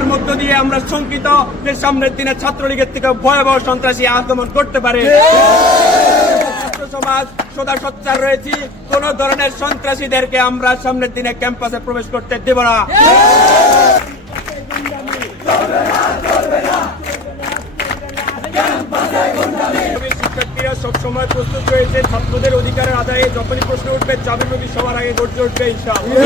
হামলার মধ্য দিয়ে আমরা শঙ্কিত যে সামনের দিনে ছাত্রলীগের থেকে ভয়াবহ সন্ত্রাসী আক্রমণ করতে পারে। ছাত্র সমাজ সদা সোচ্চার রয়েছি, কোন ধরনের সন্ত্রাসীদেরকে আমরা সামনের দিনে ক্যাম্পাসে প্রবেশ করতে দেব না। শিক্ষার্থীরা সবসময় প্রস্তুত রয়েছে ছাত্রদের অধিকারের আদায়ে, যখনই প্রশ্ন উঠবে চাবির নদী সবার আগে গর্জে উঠবে ইনশাআল্লাহ।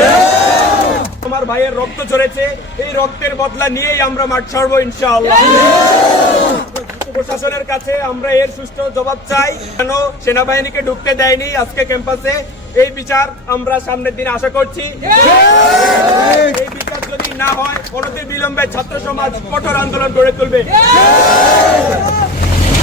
আমার ভাইয়ের রক্ত ঝরেছে, এই রক্তের বদলা নিয়েই আমরা মাঠ ছাড়বো ইনশাআল্লাহ। প্রশাসনের কাছে আমরা এর সুষ্ঠু জবাব চাই, কেন সেনাবাহিনীকে ঢুকতে দেয়নি আজকে ক্যাম্পাসে, এই বিচার আমরা সামনের দিনে আশা করছি। এই বিচার যদি না হয় অনতি বিলম্বে ছাত্র সমাজ কঠোর আন্দোলন গড়ে তুলবে।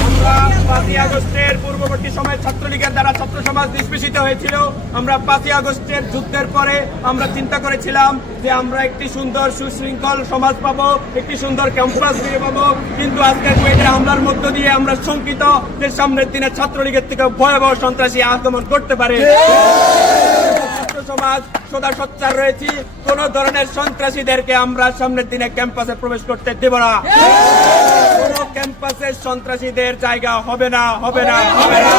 আমরা 5ই আগস্টের পূর্ববর্তী সময়ে ছাত্রলীগের দ্বারা ছাত্র সমাজ নিষ্পেষিত হয়েছিল। আমরা 5ই আগস্টের যুদ্ধের পরে আমরা চিন্তা করেছিলাম যে আমরা একটি সুন্দর সুশৃঙ্খল সমাজ পাবো, একটি সুন্দর ক্যাম্পাস ফিরে পাবো, কিন্তু আজকের কুয়েটের হামলার মধ্য দিয়ে আমরা শঙ্কিত যে সামনের দিনে ছাত্রলীগের থেকে ভয়াবহ সন্ত্রাসী আক্রমণ করতে পারে। ছাত্র সমাজ সদা সোচ্চার রয়েছি, কোন ধরনের সন্ত্রাসীদেরকে আমরা সামনের দিনে ক্যাম্পাসে প্রবেশ করতে দেব না। কোন ক্যাম্পাসে সন্ত্রাসীদের জায়গা হবে না, হবে না, হবে না।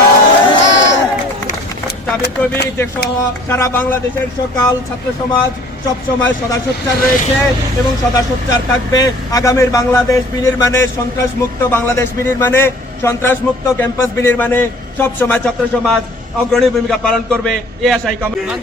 দাবি কবি যে সহ সারা বাংলাদেশের সকল ছাত্র সমাজ সবসময় সদা সোচ্চার রয়েছে এবং সদা সোচ্চার থাকবে। আগামীর বাংলাদেশ বিনির্মাণে, সন্ত্রাস মুক্ত বাংলাদেশ বিনির্মাণে, সন্ত্রাস মুক্ত ক্যাম্পাস বিনির্মাণে সবসময় ছাত্র সমাজ অগ্রণী ভূমিকা পালন করবে, এই আশাই কামনা।